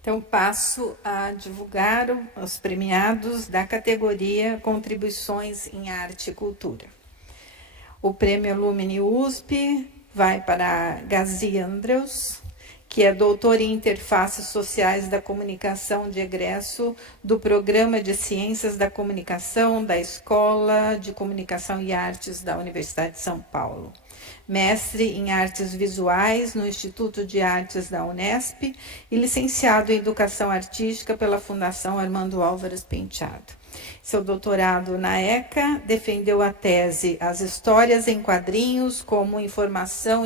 Então, passo a divulgar os premiados da categoria Contribuições em Arte e Cultura. O Prêmio Lumine USP vai para Gazi Andrews, que é doutora em Interfaces Sociais da Comunicação de egresso do Programa de Ciências da Comunicação da Escola de Comunicação e Artes da Universidade de São Paulo. Mestre em Artes Visuais no Instituto de Artes da Unesp e licenciado em Educação Artística pela Fundação Armando Álvares Penteado. Seu doutorado na ECA defendeu a tese As Histórias em Quadrinhos como Informação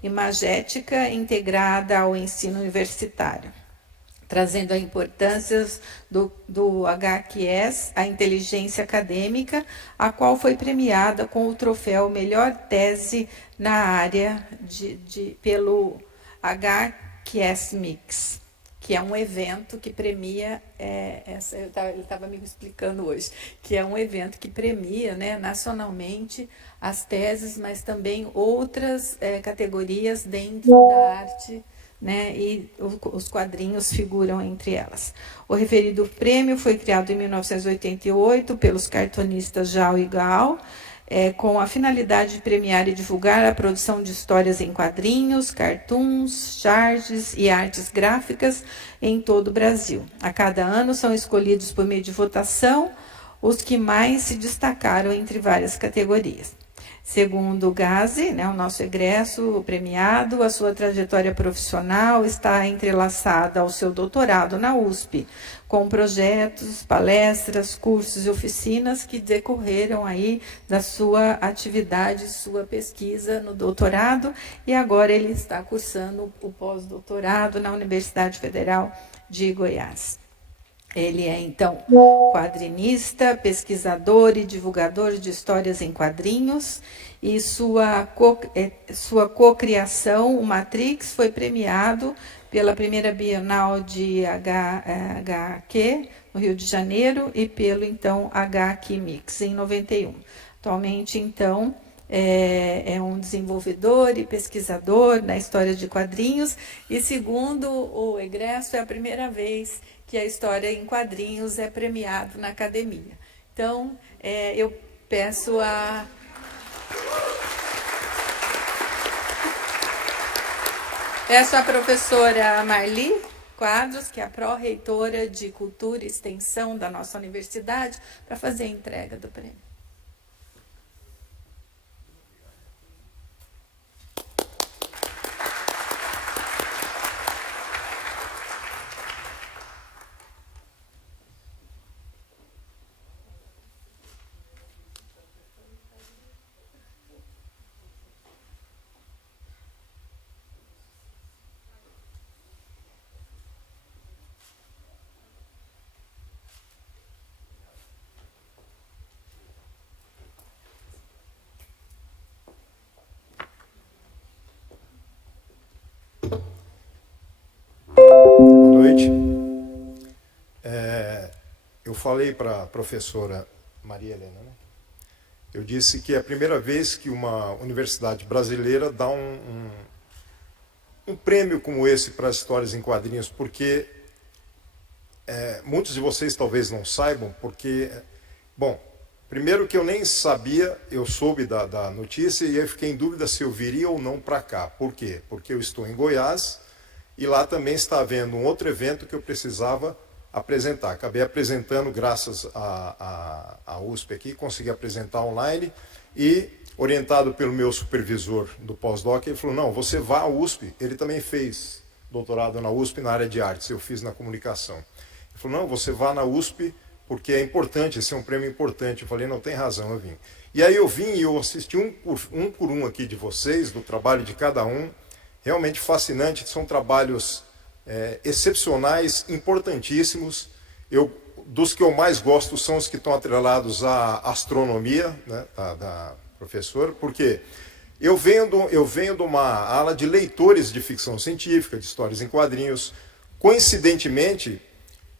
imagética integrada ao ensino universitário, trazendo a importância do HQS, a inteligência acadêmica, a qual foi premiada com o troféu Melhor Tese na área pelo HQS Mix, que é um evento que premia, ele estava me explicando hoje, que é um evento que premia, né, nacionalmente as teses, mas também outras categorias dentro da arte, né, e os quadrinhos figuram entre elas. O referido prêmio foi criado em 1988 pelos cartunistas Jal e Gal, com a finalidade de premiar e divulgar a produção de histórias em quadrinhos, cartoons, charges e artes gráficas em todo o Brasil. A cada ano são escolhidos por meio de votação os que mais se destacaram entre várias categorias. Segundo o Gazi, né, o nosso egresso premiado, a sua trajetória profissional está entrelaçada ao seu doutorado na USP, com projetos, palestras, cursos e oficinas que decorreram aí da sua atividade, sua pesquisa no doutorado, e agora ele está cursando o pós-doutorado na Universidade Federal de Goiás. Ele é, então, quadrinista, pesquisador e divulgador de histórias em quadrinhos, e sua cocriação, o Matrix, foi premiado pela primeira Bienal de HQ, no Rio de Janeiro, e pelo, então, HQ Mix, em 91. Atualmente, então, é um desenvolvedor e pesquisador na história de quadrinhos, e, segundo o egresso, é a primeira vez que a história em quadrinhos é premiado na academia. Então, eu peço a professora Marli Quadros, que é a pró-reitora de Cultura e Extensão da nossa universidade, para fazer a entrega do prêmio. Eu falei para a professora Maria Helena, né? Eu disse que é a primeira vez que uma universidade brasileira dá um prêmio como esse para as histórias em quadrinhos, porque muitos de vocês talvez não saibam, porque, bom, primeiro que eu nem sabia, eu soube da notícia e eu fiquei em dúvida se eu viria ou não para cá. Por quê? Porque eu estou em Goiás e lá também está havendo um outro evento que eu precisava apresentar. Acabei apresentando graças à USP aqui, consegui apresentar online e, orientado pelo meu supervisor do pós-doc, ele falou, não, você vá à USP, ele também fez doutorado na USP na área de artes, eu fiz na comunicação. Ele falou, não, você vá na USP porque é importante, esse é um prêmio importante. Eu falei, não, tem razão, eu vim. E aí eu vim e eu assisti um por um aqui de vocês, do trabalho de cada um, realmente fascinante, são trabalhos excepcionais, importantíssimos. Dos que eu mais gosto são os que estão atrelados à astronomia, né, da professora, porque Eu venho de uma ala de leitores de ficção científica, de histórias em quadrinhos. Coincidentemente,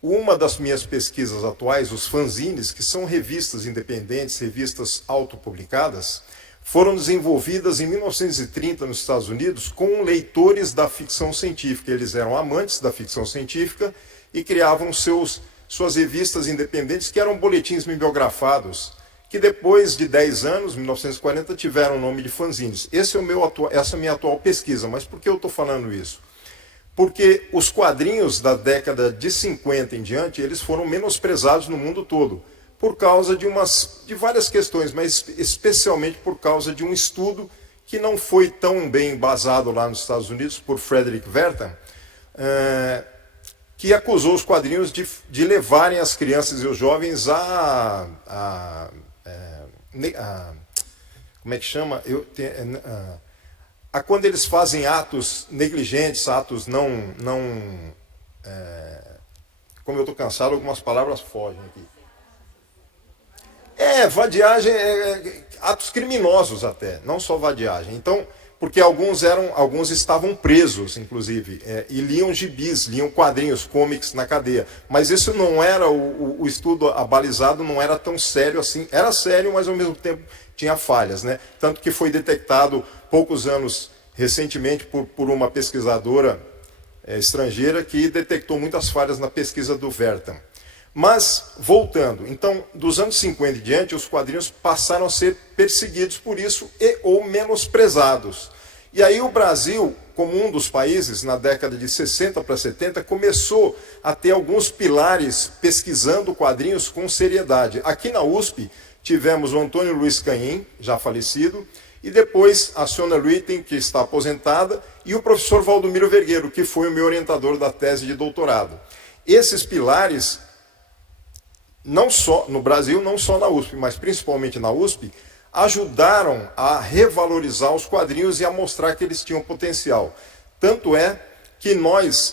uma das minhas pesquisas atuais, os fanzines, que são revistas independentes, revistas autopublicadas, foram desenvolvidas em 1930 nos Estados Unidos com leitores da ficção científica. Eles eram amantes da ficção científica e criavam suas revistas independentes, que eram boletins bibliografados, que depois de 10 anos, 1940, tiveram o nome de fanzines. essa é a minha atual pesquisa. Mas por que eu estou falando isso? Porque os quadrinhos da década de 50 em diante, eles foram menosprezados no mundo todo, por causa de várias questões, mas especialmente por causa de um estudo que não foi tão bem embasado lá nos Estados Unidos, por Frederick Wertham, que acusou os quadrinhos de levarem as crianças e os jovens como é que chama? A quando eles fazem atos negligentes, atos como eu estou cansado, algumas palavras fogem aqui. Vadiagem, atos criminosos até, não só vadiagem. Então, porque alguns estavam presos, inclusive, e liam gibis, liam quadrinhos, comics na cadeia. Mas isso não era, o estudo abalizado não era tão sério assim. Era sério, mas ao mesmo tempo tinha falhas, né? Tanto que foi detectado poucos anos recentemente por uma pesquisadora estrangeira que detectou muitas falhas na pesquisa do Wertham. Mas, voltando, então, dos anos 50 em diante, os quadrinhos passaram a ser perseguidos por isso ou menosprezados. E aí o Brasil, como um dos países, na década de 60 para 70, começou a ter alguns pilares pesquisando quadrinhos com seriedade. Aqui na USP, tivemos o Antônio Luiz Canhim, já falecido, e depois a Sônia Ruiten, que está aposentada, e o professor Valdomiro Vergueiro, que foi o meu orientador da tese de doutorado. Esses pilares, não só no Brasil, não só na USP, mas principalmente na USP, ajudaram a revalorizar os quadrinhos e a mostrar que eles tinham potencial. Tanto é que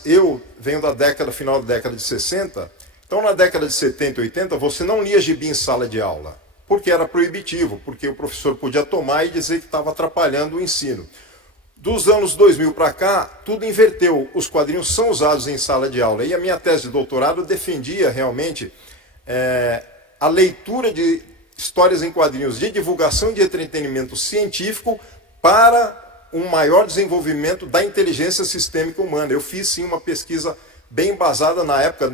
eu venho final da década de 60, então na década de 70 e 80, você não lia gibi em sala de aula, porque era proibitivo, porque o professor podia tomar e dizer que estava atrapalhando o ensino. Dos anos 2000 para cá, tudo inverteu. Os quadrinhos são usados em sala de aula. E a minha tese de doutorado defendia realmente a leitura de histórias em quadrinhos de divulgação de entretenimento científico para um maior desenvolvimento da inteligência sistêmica humana. Eu fiz, sim, uma pesquisa bem embasada na época,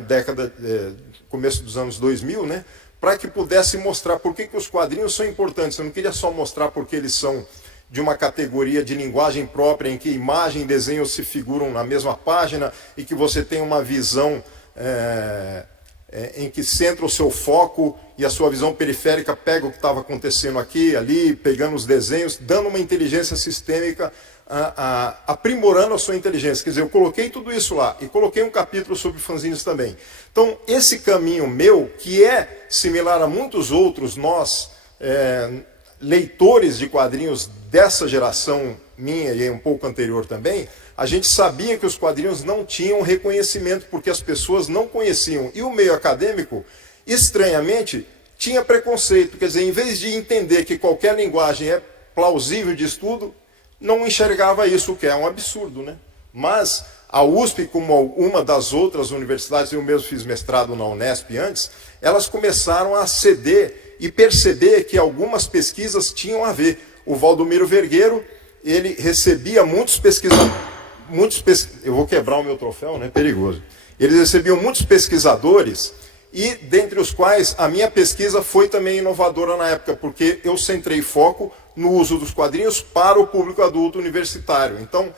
começo dos anos 2000, né, para que pudesse mostrar por que os quadrinhos são importantes. Eu não queria só mostrar porque eles são de uma categoria de linguagem própria, em que imagem e desenho se figuram na mesma página e que você tem uma visão em que centra o seu foco e a sua visão periférica pega o que estava acontecendo aqui, ali, pegando os desenhos, dando uma inteligência sistêmica, aprimorando a sua inteligência. Quer dizer, eu coloquei tudo isso lá e coloquei um capítulo sobre fanzines também. Então, esse caminho meu, que é similar a muitos outros, nós, leitores de quadrinhos dessa geração minha e um pouco anterior também, a gente sabia que os quadrinhos não tinham reconhecimento, porque as pessoas não conheciam. E o meio acadêmico, estranhamente, tinha preconceito. Quer dizer, em vez de entender que qualquer linguagem é plausível de estudo, não enxergava isso, o que é um absurdo, né? Mas a USP, como uma das outras universidades, eu mesmo fiz mestrado na Unesp antes, elas começaram a ceder e perceber que algumas pesquisas tinham a ver. O Valdomiro Vergueiro, ele recebia muitos pesquisadores. Eu vou quebrar o meu troféu, né? Perigoso. Eles recebiam muitos pesquisadores, e dentre os quais a minha pesquisa foi também inovadora na época, porque eu centrei foco no uso dos quadrinhos para o público adulto universitário. Então,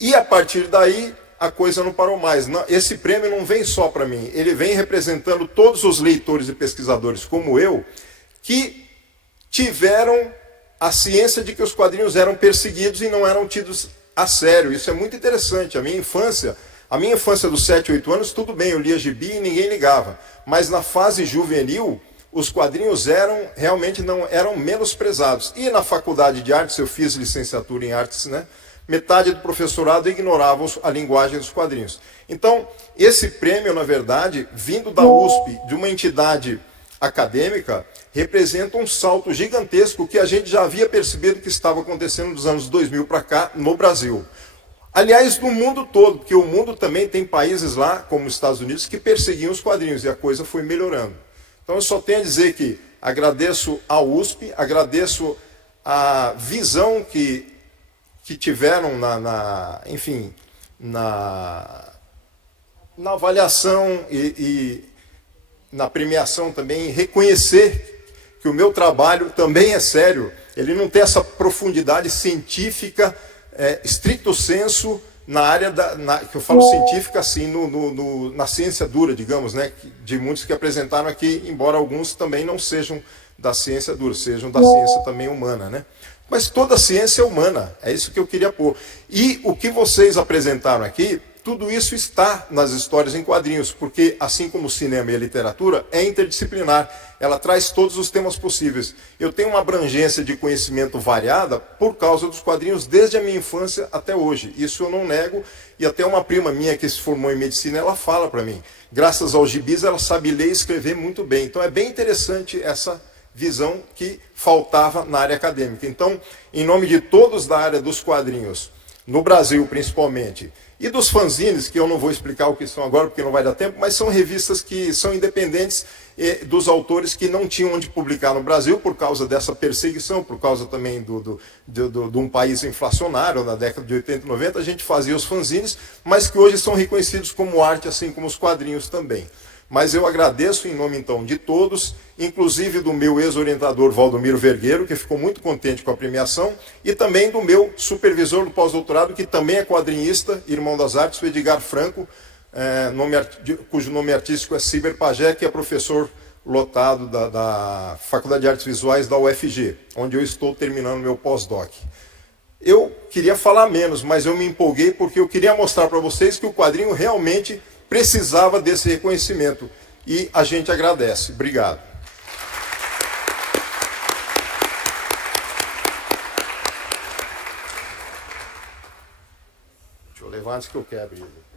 e a partir daí, a coisa não parou mais. Esse prêmio não vem só para mim, ele vem representando todos os leitores e pesquisadores como eu, que tiveram a ciência de que os quadrinhos eram perseguidos e não eram tidos a sério. Isso é muito interessante. A minha infância dos 7, 8 anos, tudo bem, eu lia gibi e ninguém ligava. Mas na fase juvenil, os quadrinhos realmente não eram menosprezados. E na faculdade de artes, eu fiz licenciatura em artes, né? Metade do professorado ignorava a linguagem dos quadrinhos. Então, esse prêmio, na verdade, vindo da USP, de uma entidade acadêmica, representa um salto gigantesco que a gente já havia percebido que estava acontecendo dos anos 2000 para cá no Brasil. Aliás, no mundo todo, porque o mundo também tem países lá, como os Estados Unidos, que perseguiam os quadrinhos e a coisa foi melhorando. Então eu só tenho a dizer que agradeço à USP, agradeço a visão que tiveram enfim, na avaliação e na premiação também, reconhecer que o meu trabalho também é sério. Ele não tem essa profundidade científica, stricto sensu, na área que eu falo científica, assim, na ciência dura, digamos, né, de muitos que apresentaram aqui, embora alguns também não sejam da ciência dura, sejam da ciência também humana, né? Mas toda a ciência é humana, é isso que eu queria pôr. E o que vocês apresentaram aqui, tudo isso está nas histórias em quadrinhos, porque assim como o cinema e a literatura, é interdisciplinar, ela traz todos os temas possíveis. Eu tenho uma abrangência de conhecimento variada por causa dos quadrinhos desde a minha infância até hoje. Isso eu não nego, e até uma prima minha que se formou em medicina, ela fala para mim, graças aos gibis ela sabe ler e escrever muito bem. Então é bem interessante essa visão que faltava na área acadêmica. Então, em nome de todos da área dos quadrinhos, no Brasil principalmente, e dos fanzines, que eu não vou explicar o que são agora, porque não vai dar tempo, mas são revistas que são independentes dos autores que não tinham onde publicar no Brasil por causa dessa perseguição, por causa também de um país inflacionário, na década de 80 e 90, a gente fazia os fanzines, mas que hoje são reconhecidos como arte, assim como os quadrinhos também. Mas eu agradeço em nome, então, de todos, inclusive do meu ex-orientador Valdomiro Vergueiro, que ficou muito contente com a premiação, e também do meu supervisor do pós-doutorado, que também é quadrinista, irmão das artes, o Edgar Franco, cujo nome artístico é Ciber Pagé, que é professor lotado da Faculdade de Artes Visuais da UFG, onde eu estou terminando meu pós-doc. Eu queria falar menos, mas eu me empolguei porque eu queria mostrar para vocês que o quadrinho realmente precisava desse reconhecimento. E a gente agradece. Obrigado. Deixa eu levar antes que eu quebre ele.